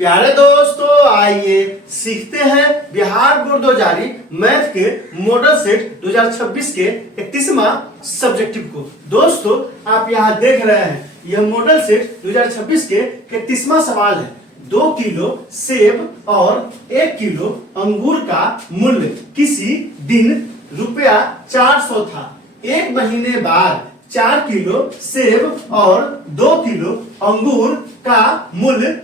प्यारे दोस्तों, आइए सीखते हैं बिहार बोर्ड 2000 मैथ के मॉडल सेट 2026 के 31वां सब्जेक्टिव को। दोस्तों, आप यहाँ देख रहे हैं, यह मॉडल सेट 2026 के 31वां सवाल है। 2 किलो सेब और 1 किलो अंगूर का मूल्य किसी दिन ₹400 था। 1 महीने बाद 4 किलो सेब और 2 किलो अंगूर का मूल्य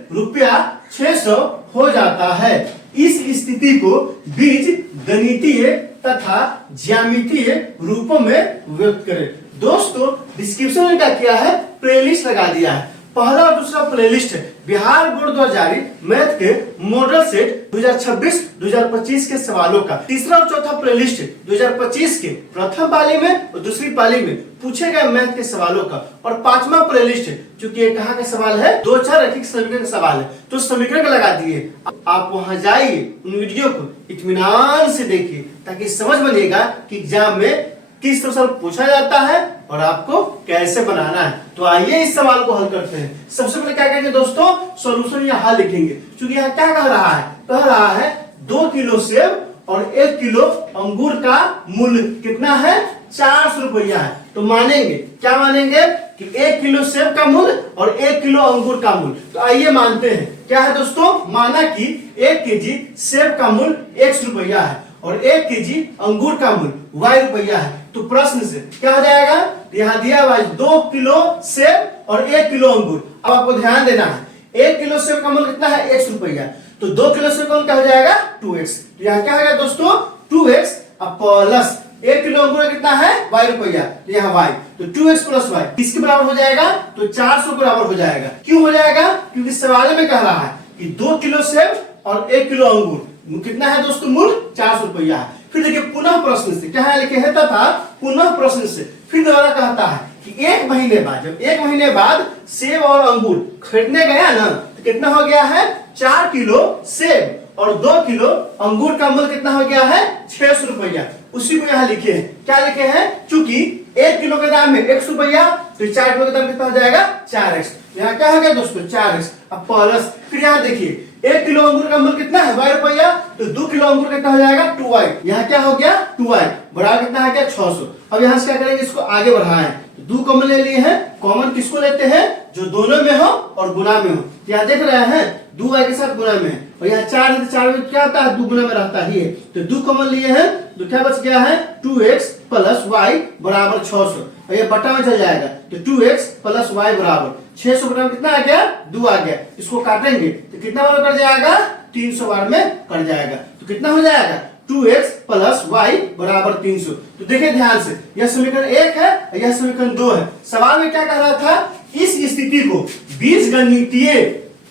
₹600 हो जाता है। इस स्थिति को बीज गणितीय तथा ज्यामितीय रूपों में व्यक्त करें। दोस्तों, डिस्क्रिप्शन में क्या किया है, प्लेलिस्ट लगा दिया है। पहला और दूसरा प्लेलिस्ट है बिहार बोर्ड 2000 मैथ के मॉडल सेट 2026-2025 के सवालों का। तीसरा और चौथा प्लेलिस्ट 2025 के प्रथम पाली में और दूसरी पाली में पूछे गए मैथ के सवालों का। और पांचवा प्लेलिस्ट चूंकि ये कहाँ का सवाल है, 2-4 रैखिक समीकरण का सवाल है, तो समीकरण लगा दिए। आप वहां जाइए, उन वीडियो को इत्मीनान से देखिए ताकि समझ बनेगा कि एग्जाम में किस तरह से पूछा जाता है और आपको कैसे बनाना है। तो आइए इस सवाल को हल करते हैं। सबसे पहले क्या करेंगे दोस्तों, सॉल्यूशन यहाँ लिखेंगे। क्योंकि यहाँ क्या कह रहा है 2 किलो सेब और 1 किलो अंगूर का मूल्य कितना है, 400 रुपया है। तो मानेंगे, क्या मानेंगे कि 1 किलो सेब का मूल्य और 1 किलो अंगूर का मूल्य। तो आइए मानते हैं, क्या है दोस्तों, माना कि 1 केजी सेब का मूल्य 100 रुपया है और 1 केजी अंगूर का मूल्य Y रुपया है। तो प्रश्न से क्या हो जाएगा, यहाँ दिया हुआ 2 किलो सेब और 1 किलो अंगूर। अब आपको ध्यान देना है, 1 किलो सेब का मूल्य कितना है, 100 रुपया। तो 2 किलो सेब का मूल्य क्या हो जाएगा, 2x। तो यहाँ क्या है दोस्तों, 2x प्लस 1 किलो अंगूर कितना है, Y रुपया। तो यहाँ Y, तो 2x प्लस Y किसके बराबर हो जाएगा, तो 400 के बराबर हो जाएगा। क्यों हो जाएगा, क्योंकि सवाल में कह रहा है कि 2 किलो सेब और 1 किलो अंगूर कितना है दोस्तों, मूल्य 400 रुपया है। फिर देखिए पुनः प्रश्न से क्या है, लिखे है तथा पुनः प्रश्न से फिर दोबारा कहता है कि 1 महीने बाद, जब 1 महीने बाद सेब और अंगूर खरीदने गया ना, तो कितना हो गया है, 4 किलो सेब और 2 किलो अंगूर का मूल्य कितना हो गया है, 600 रुपया। उसी को यहाँ लिखे हैं, क्या लिखे हैं, चूंकि 1 किलो के दाम में 100 रुपया, तो 4 किलो के दाम कितना हो जाएगा, 4x। यहाँ क्या हो गया दोस्तों, 4x। अब प्लस फिर यहाँ देखिए 1 किलो अंगूर का मूल्य कितना है, Y रुपया, तो 2 किलो अंगूर कितना हो जाएगा, 2y। यहाँ क्या हो गया, 2y बराबर कितना है क्या, 600। अब यहाँ से क्या करेंगे, इसको आगे बढ़ाएं। तो 2 कॉमन ले लिए हैं, कॉमन किसको लेते हैं, जो दोनों में हो और गुना में हो। यहाँ देख रहे हैं 2y के साथ गुना में है, और यहाँ 4 है तो 4 में क्या आता है, 2 गुना में रहता ही है। तो 2 कॉमन लिए हैं, तो क्या बच गया है, 2x प्लस y बराबर 600, और ये बटा में चल जाएगा। तो 2x प्लस y बराबर 600 बटा में कितना आ गया, 2 आ गया। इसको काटेंगे तो कितना बार कट जाएगा, 300 बार में कट जाएगा। तो कितना हो जाएगा, 2x प्लस y बराबर 300। तो देखिए ध्यान से, यह समीकरण 1 है और यह समीकरण 2 है। सवाल में क्या कह रहा था, इस स्थिति को बीजगणितीय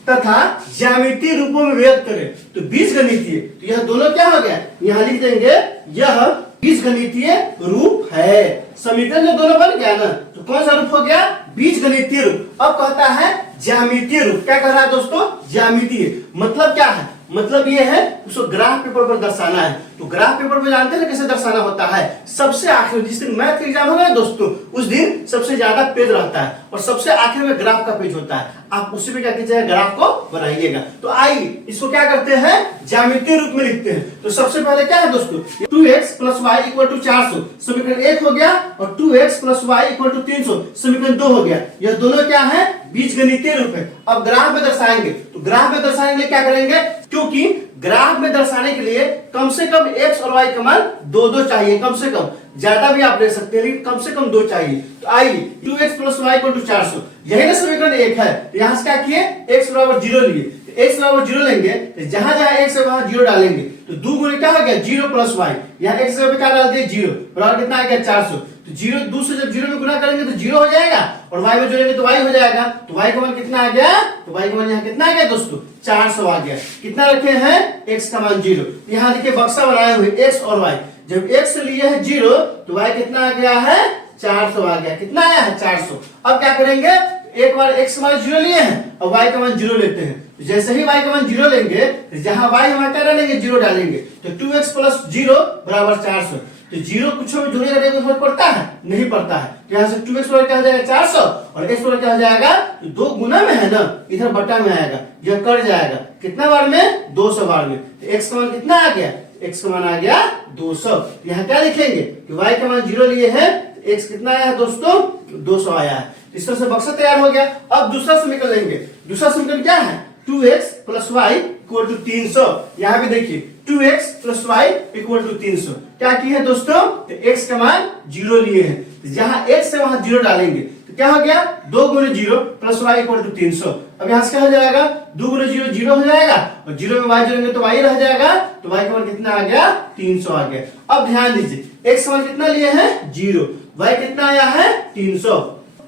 तथा ज्यामितीय रूपों में व्यक्त करें। तो बीजगणितीय, तो यह दोनों क्या हो गया, यहाँ लिख देंगे यह बीजगणितीय रूप है। समीकरण जो दोनों बन गया ना, तो कौन सा रूप हो गया, बीजगणितीय रूप। अब कहता है ज्यामितीय रूप। क्या कह रहा है दोस्तों, ज्यामितीय मतलब क्या है, मतलब ये है उसको ग्राफ पेपर पर दर्शाना है। तो ग्राफ पेपर पर जानते हैं कैसे दर्शाना होता है, सबसे आखिर जिस दिन मैथ एग्जाम होगा दोस्तों, उस दिन सबसे ज्यादा पेज रहता है और सबसे आखिर में ग्राफ का पेज होता है। आप उसी में क्या कीजिएगा, ग्राफ को बनाइएगा। तो आइए इसको क्या करते हैं, ज्यामितीय रूप में लिखते हैं। तो सबसे पहले क्या है दोस्तों, 2x plus y equal to 400 समीकरण 1 हो गया, और 2x plus y equal to 300 समीकरण 2 हो गया। यह दोनों क्या है, बीजगणितीय रूप है। अब ग्राफ में दर्शाएंगे, तो ग्राफ में दर्शाने के लिए क्या करेंगे, क्योंकि ग्राफ में दर्शाने के लिए कम से कम x और y का मान 2-2 चाहिए, कम से कम, ज्यादा भी आप ले सकते हैं लेकिन कम से कम 2 चाहिए। तो आइए 2x plus y equal to 400, यही ना समीकरण 1 है। तो यहाँ से क्या किए, x बराबर 0 लिए। तो x बराबर 0 लेंगे, तो जहां जहां x है वहां 0 डालेंगे। तो 2 गुणे क्या हो गया, 0 प्लस y। यहाँ x पे क्या डाल दिए, 0 बराबर कितना आ गया, 400। तो 0 2 से जब 0 में गुना करेंगे तो 0 हो जाएगा, और y में जोड़ेंगे तो y हो जाएगा। तो y का मान कितना आ गया, तो y का मान यहाँ कितना आ गया दोस्तों, 400 आ गया। कितना रखे हैं, x का मान 0। यहाँ देखिए बक्सा बनाए हुए x और y, जब x लिए है 0 तो y कितना आ गया है, 400 आ गया। कितना आया है, 400। अब क्या करेंगे, एक बार x का मान 0 लिए हैं और y का मान 0 लेते हैं। तो जैसे ही y का मान 0 लेंगे, जहां y वहां क्या डालेंगे, 0 डालेंगे। तो 2x प्लस 0 बराबर 400। तो जीरो कुछ में जोड़िए घटाइए फर्क पड़ता है, नहीं पड़ता है। तो यहाँ से 2x बराबर क्या हो जाएगा 400 और x बराबर क्या हो जाएगा, तो 2 गुना में है ना, इधर बटा में आएगा, यह कट जाएगा कितना बार में, 200 बार में। तो x का मान कितना आ गया, x का मान आ गया 200। यहाँ क्या लिखेंगे कि y का मान 0 लिए है, तो x कितना आया है दोस्तों, 200 आया है। इस तरह से बक्सा तैयार हो गया। अब दूसरा समीकरण लेंगे। दूसरा समीकरण क्या है, 2x plus Y equal to 300। यहाँ पे देखिए 2x plus Y equal to 300 क्या की है दोस्तों, तो x का मान 0 लिए हैं, तो जहां x है वहां 0 डालेंगे, तो क्या हो गया 2 गुणे 0 प्लस वाई इक्वल टू 300। अब यहाँ से क्या हो जाएगा, 2 गुणे 0 0 हो जाएगा और 0 में y जोड़ेंगे तो y रह जाएगा, तो y का मान कितना आ गया, 300 आ गया। अब ध्यान दीजिए x का मान कितना लिए हैं 0, y कितना आया है 300।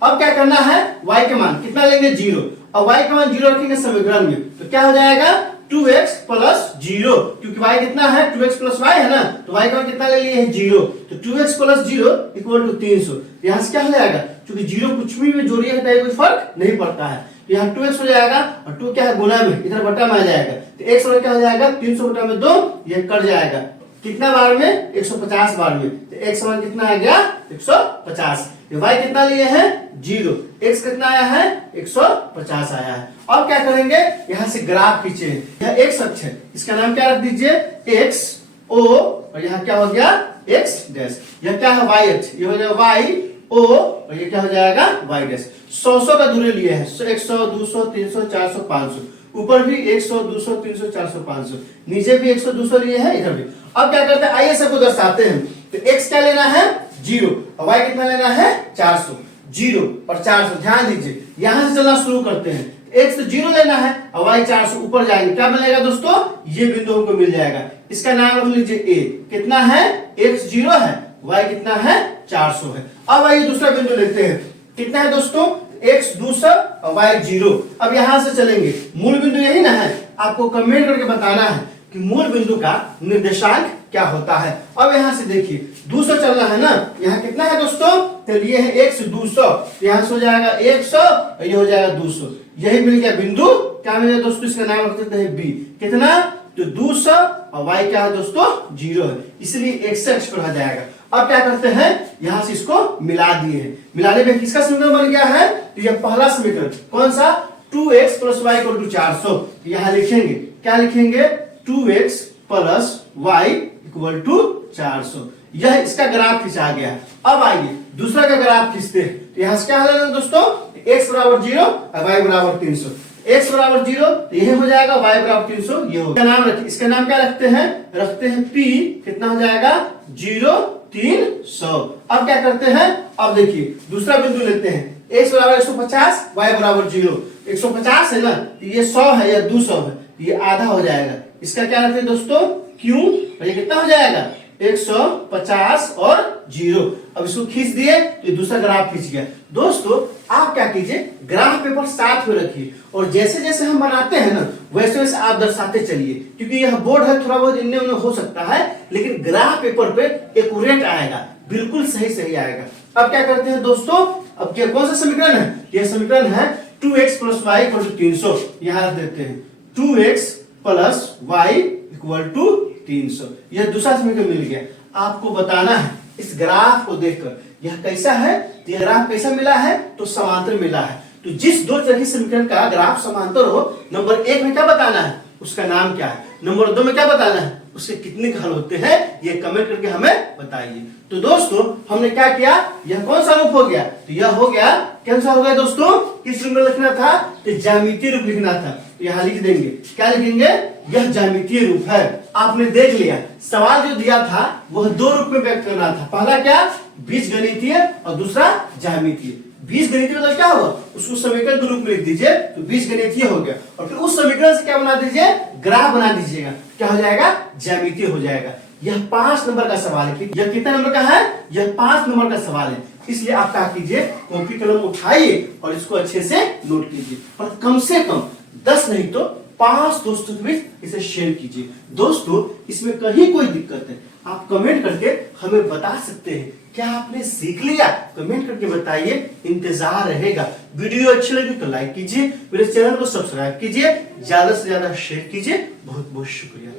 अब क्या करना है, y के मान कितना लेंगे 0, अब y का मान 0 रखेंगे समीकरण में, तो क्या हो जाएगा 2x प्लस 0, क्योंकि y कितना है 2x प्लस y है ना, तो y का मान कितना ले लिए है 0, तो 2x प्लस 0 इक्वल टू 300। यहाँ से क्या हो जाएगा, क्योंकि 0 कुछ भी में जोड़िए घटाइए कोई फर्क नहीं पड़ता है, तो यहाँ 2x हो जाएगा और 2 क्या है गुना में, इधर बटा में आ जाएगा, तो x बराबर क्या हो जाएगा 300 बटा में 2, ये कट जाएगा कितना बार में, 150 बार में, तो x मान कितना आ गया 150। y कितना लिए हैं 0, x कितना आया है 150 आया है। अब क्या करेंगे, यहाँ से ग्राफ खींचे, यह x अक्ष है, इसका नाम क्या रख दीजिए x o और यहाँ क्या हो गया x डैश, यह क्या है y अक्ष, ये हो जाएगा y o और ये क्या हो जाएगा y डैश। 100 का दूरी लिए है, 100 200 300 400 500, ऊपर भी 100 200 300 400 500, नीचे भी 100 200 लिए है, इधर भी। अब क्या करते हैं, आइए सबको दर्शाते हैं। तो x क्या लेना है 0 और y कितना लेना है 400, 0 और 400। ध्यान दीजिए यहाँ से चलना शुरू करते हैं, x तो 0 लेना है और y 400, ऊपर जाएंगे क्या मिलेगा दोस्तों, ये बिंदु हमको मिल जाएगा, इसका नाम रख लीजिए a। कितना है, x 0 है, y कितना है 400 है। अब आइए दूसरा बिंदु लेते हैं, कितना है दोस्तों x 200 और y 0। अब यहां से चलेंगे, मूल बिंदु यही ना है, आपको कमेंट करके बताना है कि मूल बिंदु का निर्देशांक क्या होता है। अब यहां से देखिए 200 चलना है ना, यहाँ कितना है दोस्तों, तो ये है x 200, यहाँ से हो जाएगा 100 और ये हो जाएगा 200, यही मिल गया बिंदु, क्या मिल गया दोस्तों, इसका नाम रख देते हैं b। कितना, तो 200 और y क्या है दोस्तों 0 है, इसलिए x अक्ष पर आ जाएगा। अब क्या करते हैं, यहां से इसको मिला दिए हैं, मिलाने में किसका समीकरण बन गया है, तो यह पहला समीकरण कौन सा, 2x plus Y equal to 400। यहाँ लिखेंगे, क्या लिखेंगे, 2x plus Y equal to 400, यह इसका ग्राफ खींचा गया है। अब आइए दूसरा का ग्राफ खींचते हैं, तो यहाँ से क्या हो जाएगा दोस्तों, x बराबर 0 और y बराबर 300, x बराबर 0 तो यही हो जाएगा, y बराबर 300 ये होगा। नाम रखिए, इसका नाम क्या रखते हैं p, कितना हो जाएगा 0 300। अब क्या करते हैं, अब देखिए दूसरा बिंदु लेते हैं, x बराबर 150 y बराबर 0, 150 है ना, तो ये 100 है या 200 है, ये आधा हो जाएगा, इसका क्या रखते हैं दोस्तों q, और ये कितना हो जाएगा 150 और 0। अब इसको खींच दिए तो दूसरा ग्राफ खींच गया। दोस्तों आप क्या कीजिए, ग्राफ पेपर साथ में रखिए और जैसे जैसे हम बनाते हैं ना वैसे वैसे आप दर्शाते चलिए, क्योंकि यह बोर्ड है, थोड़ा बहुत इन्ने उन्ने हो सकता है, लेकिन ग्राफ पेपर पे एक्यूरेट आएगा, बिल्कुल सही सही आएगा। अब क्या करते हैं दोस्तों, अब क्या कौन सा समीकरण है, यह समीकरण है 2x plus Y equal to 300। यहाँ रख देते हैं 2x plus Y equal to 300, यह दूसरा समीकरण मिल गया। आपको बताना है इस ग्राफ को देखकर यह कैसा है, तो यह ग्राफ कैसा मिला है, तो समांतर मिला है। तो जिस दो चरही समीकरण का ग्राफ समांतर हो, नंबर 1 में क्या बताना है, उसका नाम क्या है, नंबर 2 में क्या बताना है, उसके कितने हल होते हैं, ये कमेंट करके हमें बताइए। तो दोस्तों हमने क्या किया, यह कौन सा रूप हो गया, तो यह हो गया, कौन सा हो गया दोस्तों, किस रूप में लिखना था, तो ज्यामितीय रूप लिखना था। तो यहाँ लिख देंगे, क्या लिखेंगे, यह ज्यामितीय रूप है। आपने देख लिया सवाल जो दिया था वह 2 रूप में व्यक्त करना था, पहला क्या बीजगणितीय और दूसरा ज्यामितीय। बीजगणितीय मतलब क्या होगा, उसको समीकरण के रूप में लिख दीजिए, तो बीजगणितीय हो गया, और फिर उस समीकरण से क्या बना दीजिए, ग्राफ बना दीजिएगा, क्या हो जाएगा, ज्यामितीय हो जाएगा। यह 5 नंबर का सवाल है, यह कितना नंबर का है, यह 5 नंबर का सवाल है, इसलिए आप क्या कीजिए, कॉपी कलम उठाइए और इसको अच्छे से नोट कीजिए, और कम से कम 10 नहीं तो 5 दोस्तों के बीच इसे शेयर कीजिए। दोस्तों इसमें कहीं कोई दिक्कत है आप कमेंट करके हमें बता सकते हैं, क्या आपने सीख लिया, कमेंट करके बताइए, इंतजार रहेगा। वीडियो अच्छी लगी तो लाइक कीजिए, मेरे चैनल को सब्सक्राइब कीजिए, ज्यादा से ज्यादा शेयर कीजिए। बहुत बहुत शुक्रिया।